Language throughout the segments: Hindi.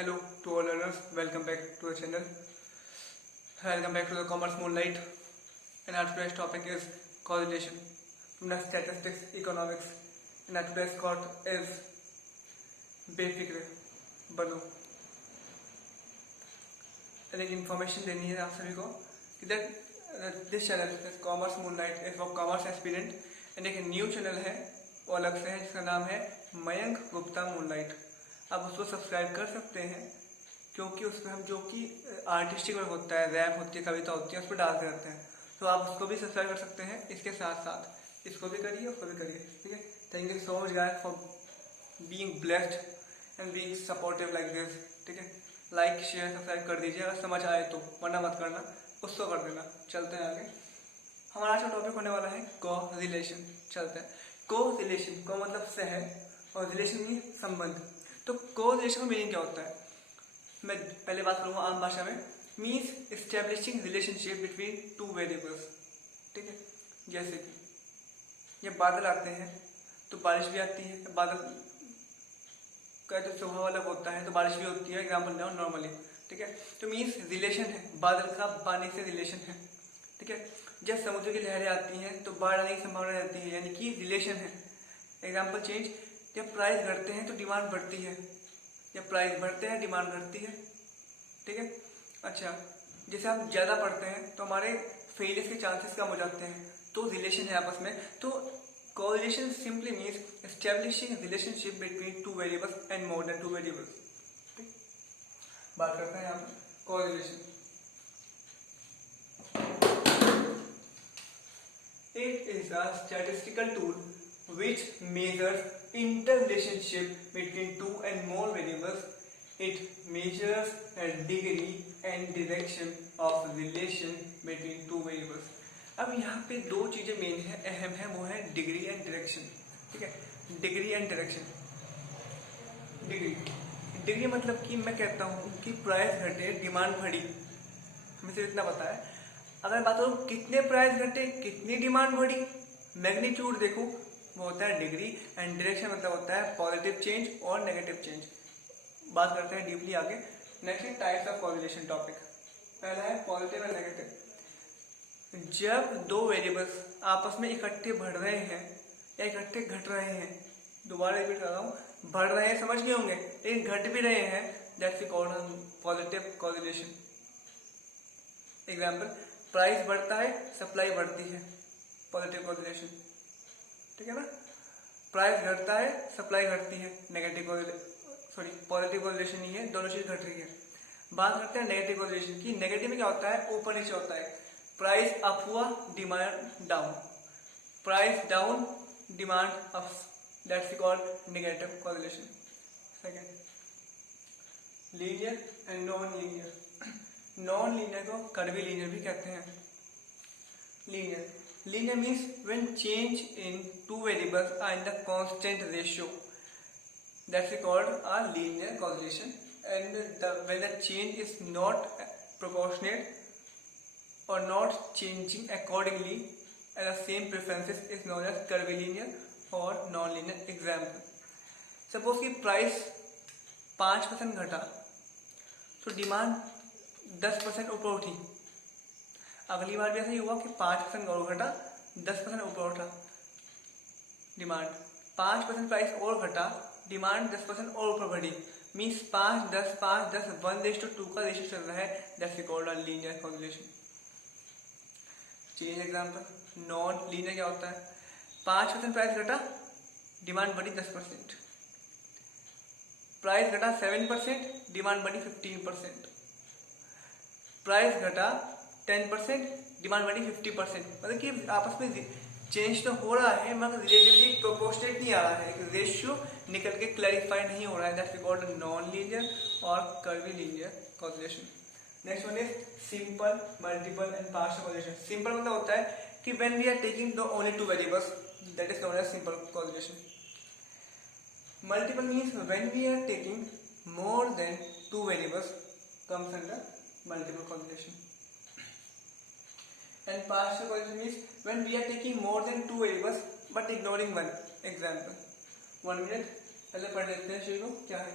Hello to all learners, welcome back to the channel. Welcome back to the Commerce Moonlight. And our today's topic is correlation from the statistics, economics. And our today's quote is बेफिक्र बनो। एक इन्फॉर्मेशन देनी है आप सभी को कि this channel commerce moonlight is for commerce aspirant and एक न्यू चैनल है वो अलग से है जिसका नाम है मयंक गुप्ता मूनलाइट। आप उसको सब्सक्राइब कर सकते हैं क्योंकि उसमें हम जो कि आर्टिस्टिक वर्क होता है, रैप होती है, कविता होती है, उस पर डालते रहते हैं। तो आप उसको भी सब्सक्राइब कर सकते हैं। इसके साथ साथ इसको भी करिए, उसको भी करिए। ठीक है, thank you so much guys for being blessed and being supportive like this. ठीक है, लाइक शेयर सब्सक्राइब कर दीजिए अगर समझ आए तो, वरना मत करना, उसको कर देना। चलते हैं आगे। हमारा आज का टॉपिक होने वाला है को-रिलेशन। चलते हैं। को-रिलेशन, को मतलब से है और रिलेशन में संबंध। तो को-रिलेशन का मीनिंग क्या होता है, मैं पहले बात करूंगा आम भाषा में। Means establishing relationship between two variables. ठीक है, जैसे कि जब बादल आते हैं तो बारिश भी आती है, बादल का जो स्वभाव अलग होता है तो बारिश भी होती है। एग्जाम्पल लो नॉर्मली। ठीक है, तो मीन्स रिलेशन है, बादल का पानी से रिलेशन है। ठीक है, जब समुद्र की लहरें आती हैं तो बाढ़ आने की संभावना रहती है, यानी कि रिलेशन है। एग्जाम्पल चेंज, जब प्राइस घटते हैं तो डिमांड बढ़ती है, जब प्राइस बढ़ते हैं डिमांड घटती है। ठीक है, अच्छा, जैसे हम ज़्यादा पढ़ते हैं तो हमारे फेलियर के चांसेस कम हो जाते हैं, तो रिलेशन है आपस में। तो correlation simply means establishing relationship between two variables and more than two variables. ठीक, बात करते हैं हम correlation. It is a statistical tool which measures interrelationship between two and more variables. It measures the degree and direction of relation between two variables. अब यहाँ पे दो चीजें मेन है, अहम है, वो है डिग्री एंड डायरेक्शन। ठीक है, डिग्री एंड डायरेक्शन। डिग्री मतलब कि मैं कहता हूँ कि प्राइस घटे डिमांड बढ़ी, मुझे इतना पता है। अगर बात करूँ कितने प्राइस घटे कितनी डिमांड बढ़ी, मैग्नीट्यूड देखो, वो होता है डिग्री। एंड डायरेक्शन मतलब होता है पॉजिटिव चेंज और नेगेटिव चेंज। बात करते हैं डीपली आगे। नेक्स्ट है टाइप्स ऑफ कोरिलेशन टॉपिक। पहला है पॉजिटिव एंड नेगेटिव। जब दो वेरिएबल्स आपस में इकट्ठे बढ़ रहे हैं या इकट्ठे घट रहे हैं, दोबारा रिपीट कर रहा हूँ, बढ़ रहे हैं समझ गए होंगे, लेकिन घट भी रहे हैं, that's called positive correlation. Example, price बढ़ता है सप्लाई बढ़ती है, पॉजिटिव कोरिलेशन। ठीक है ना, प्राइस घटता है सप्लाई घटती है, नेगेटिव पॉजिटिव कोरिलेशन ही है, दोनों चीज घट रही है। बात करते हैं नेगेटिव कोरिलेशन की। नेगेटिव में क्या होता है, ऊपर नीचे होता है। प्राइस अप हुआ demand down, price down demand up, that's called negative correlation. Second, linear and non linear. Non linear को कर्वी लीनियर भी कहते हैं। Linear means when change in two variables are in the constant ratio, that's called a linear correlation. And when the change is not proportionate और not changing accordingly and the same preferences is known as curvilinear और नॉन लीनियर। एग्जाम्पल, सपोज कि प्राइस 5% घटा तो डिमांड 10% ऊपर उठी। अगली बार भी ऐसा ही हुआ कि 5% और घटा, 10% ऊपर उठा डिमांड, 5% प्राइस और घटा, डिमांड 10% और ऊपर बढ़ी। मीन्स 5 10 5 10 1:2 का रेशियो चल रहा है, that's called a linear correlation. Change example, non linear क्या होता है, 5% प्राइस घटा, डिमांड बढ़ी 10%, प्राइस घटा 7%, डिमांड बढ़ी 15%, प्राइस घटा 10%, डिमांड बढ़ी 50%। मतलब कि आपस में चेंज तो हो रहा है मगर रिलेटिवली प्रोपोर्शनेट नहीं आ रहा है, रेशियो निकल के क्लैरिफाई नहीं हो रहा है, दैट्स कॉल्ड नॉन लीनियर और curvilinear correlation. Next one is simple, multiple and partial correlation. Simple मतलब होता है कि when we are taking the only two variables, that is known as simple correlation. Multiple means when we are taking more than two variables comes under multiple correlation. And partial correlation means when we are taking more than two variables but ignoring one. Example, 1 minute, पहले पढ़ लेते हैं शुरू क्या है।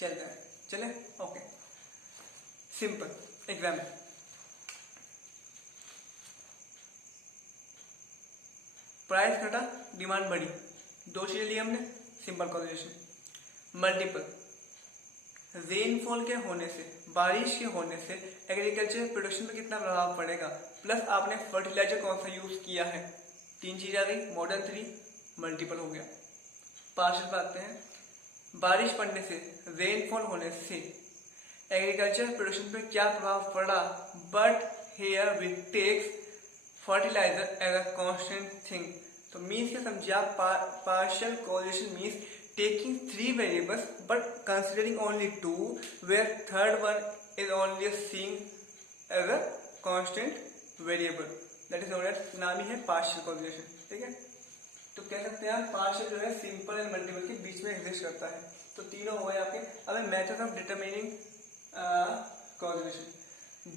चल रहा है, चले ओके। सिंपल एग्जाम्पल, प्राइस घटा डिमांड बढ़ी, दो चीजें ली हमने, सिंपल कॉर्रिलेशन। मल्टीपल, रेनफॉल के होने से, बारिश के होने से एग्रीकल्चर प्रोडक्शन पे कितना प्रभाव पड़ेगा, प्लस आपने फर्टिलाइजर कौन सा यूज किया है, तीन चीज आ गई, मोर देन 3, मल्टीपल हो गया। पार्शियल पे आते हैं, बारिश पड़ने से, रेनफॉल होने से एग्रीकल्चर प्रोडक्शन पे क्या प्रभाव पड़ा, but here we takes fertiliser as a constant thing. तो मीन्स क्या समझे आप, partial correlation means taking 3 variables but considering only 2, where third one is only seen as a constant variable, that is known as, नाम ही है partial correlation, ठीक है। तो कह सकते हैं आप पार्शियल जो है सिंपल एंड मल्टीपल के बीच में एग्जिस्ट करता है। तो तीनों हो गए आपके। अब मेथड ऑफ डिटरमिनिंग कोरिलेशन,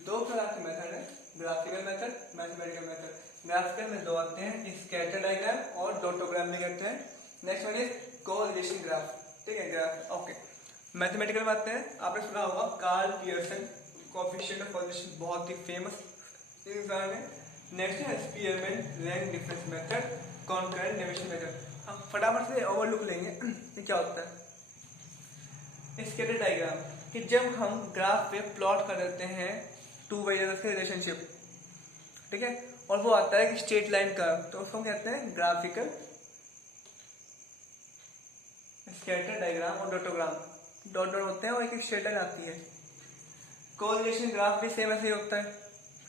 दो प्रकार के मेथड है, graphical method, mathematical method. Graphical में दो आते हैं, स्कैटर डायग्राम और डॉटोग्राम भी कहते हैं। Next one is correlation graph, ठीक है, ग्राफ ओके। मैथमेटिकल में आते हैं, आपने सुना होगा Karl Pearson coefficient of correlation, बहुत ही फेमस इंसान है। नेक्स्ट है experiment rank difference method, concurrent deviation method. हम फटाफट से ओवरलुक लेंगे ये क्या होता है। स्कैटर डायग्राम, कि जब हम ग्राफ पे प्लॉट कर देते हैं टू वेरिएबल्स के रिलेशनशिप, ठीक है, और वो आता है कि स्ट्रेट लाइन कर्व, तो उसको कहते हैं ग्राफिकल स्कैटर डायग्राम और डॉटोग्राम। डॉट डॉट होते हैं और एक स्ट्रेट लाइन आती है। कोरिलेशन ग्राफ भी सेम ऐसे ही होता है,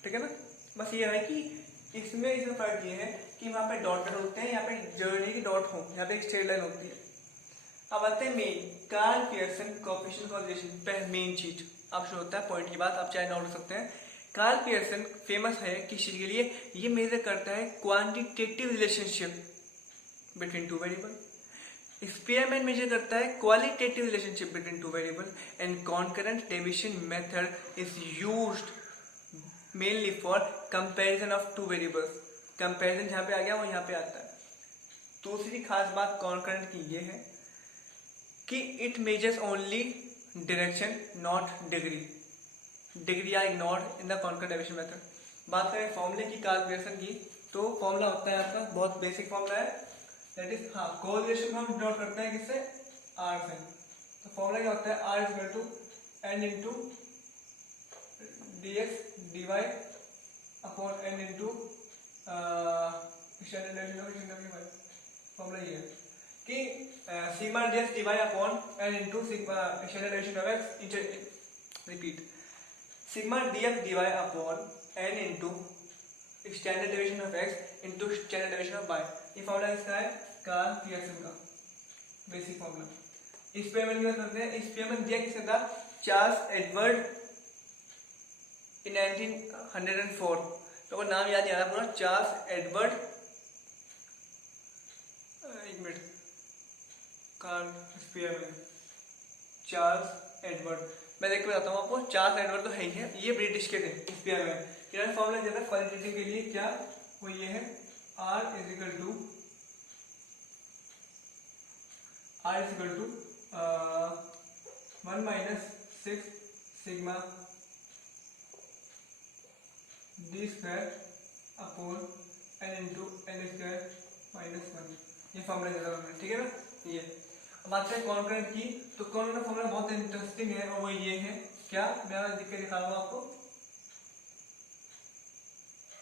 ठीक है ना। बस ये है कि इसमें फर्क ये है कि वहां पे डॉट डॉट होते हैं, यहाँ पे जर्नी की डॉट हो, यहाँ पे एक स्ट्रेट लाइन होती है। अब आते हैं main, Karl Pearson coefficient correlation. Main चीज अब शुरू होता है पॉइंट की बात, आप चाहे नोट कर सकते हैं। कार्ल पियर्सन फेमस है किस चीज के लिए, ये मेजर करता है quantitative relationship between two variable. Experiment measure करता है qualitative relationship between two variable, and concurrent deviation method is used mainly for comparison of two variables. Comparison जहां पे आ गया वो यहाँ पे आता है। दूसरी खास बात कॉन्करेंट की ये है कि it measures only direction not degree. Degree are ignored in the concurrent deviation method. बात करें फॉर्मूले की कार्ल पियर्सन की, तो फॉर्मूला होता है आपका, बहुत बेसिक फॉर्मूला है, दैट इज कोरिलेशन को हम डिनोट करते हैं किससे, आर से। तो फॉर्मूला क्या होता है, R is equal to N into D X D Y upon N into formula ये है कि sigma D X D Y upon N into sigma standard deviation of X, repeat, sigma D X D Y upon N into standard deviation of X into standard deviation of Y. ये फॉर्मूला इसका है कार्ल पियर्सन का बेसिक फॉर्मूला। एक्सपेरिमेंट की बात करते हैं। एक्सपेरिमेंट दिया किसने था, चार्ल्स एडवर्ड इन 1904। तो नाम याद नहीं आ रहा पूरा, चार्ल्स एडवर्ड, एक minute, Karl experiment, Charles Edward, मैं देख के बताता हूँ आपको। चार्ल्स एडवर्ड तो है ही है, ये ब्रिटिश के थे। एक्सपेरिमेंट इन्होंने फॉर्मूला दिया था क्वालिटेटिव के लिए, क्या वो ये है, R is equal to 1 minus 6 sigma D square upon N into N square minus 1। ये फॉर्मूला दिया था उन्होंने, ठीक है ना। ये अब बात करें कॉन्करेंट की, तो कॉन्करेंट का फॉर्मूला बहुत इंटरेस्टिंग है और वो ये है, क्या, मैं लिख के दिखा रहा हूँ आपको।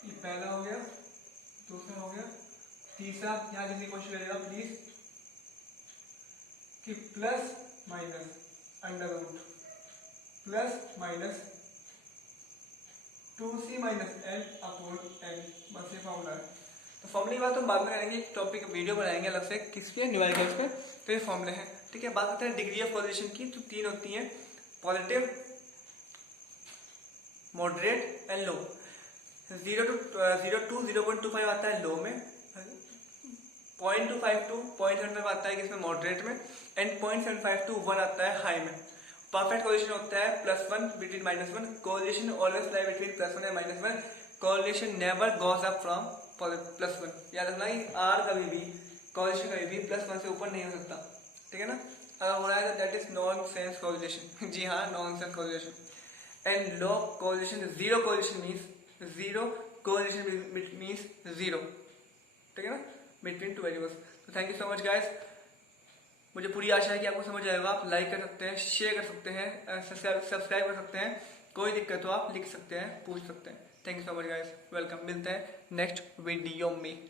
ये पहला हो गया, दूसरा हो गया, तीसरा यहाँ लिखने की कोशिश करेगा प्लीज, कि plus minus under root plus minus 2c minus L upon L, बस ये फॉर्मूला है। तो फॉर्मूले की बात हम बाद में करेंगे, टॉपिक वीडियो बनाएंगे अलग से किसके, न्यूमेरिकल्स पे। तो ये फॉर्मूले हैं, ठीक है। बात करते हैं डिग्री ऑफ कोरिलेशन की, तो तीन होती हैं, positive, moderate and low. 0 to 0.25 आता है लो में, 0.25 to 0.75 आता है किसमें, मॉडरेट में, एंड 0.75 to 1 आता है हाई में। परफेक्ट कोरिलेशन होता है +1 between -1। Correlation always lie between +1 and -1। Correlation never goes up from +1। याद रखना कि आर कभी भी, कोरिलेशन कभी भी +1 से ऊपर नहीं हो सकता, ठीक है ना। अगर हो रहा है तो that is nonsense correlation. जी हाँ, nonsense correlation. And low correlation, zero correlation means zero correlation means zero, ठीक है ना, बिटवीन टू वेरिएबल्स। तो thank you so much guys, मुझे पूरी आशा है कि आपको समझ आएगा। आप लाइक कर सकते हैं, शेयर कर सकते हैं, सब्सक्राइब कर सकते हैं। कोई दिक्कत हो आप लिख सकते हैं, पूछ सकते हैं। Thank you so much guys, welcome. मिलते हैं नेक्स्ट वीडियो में।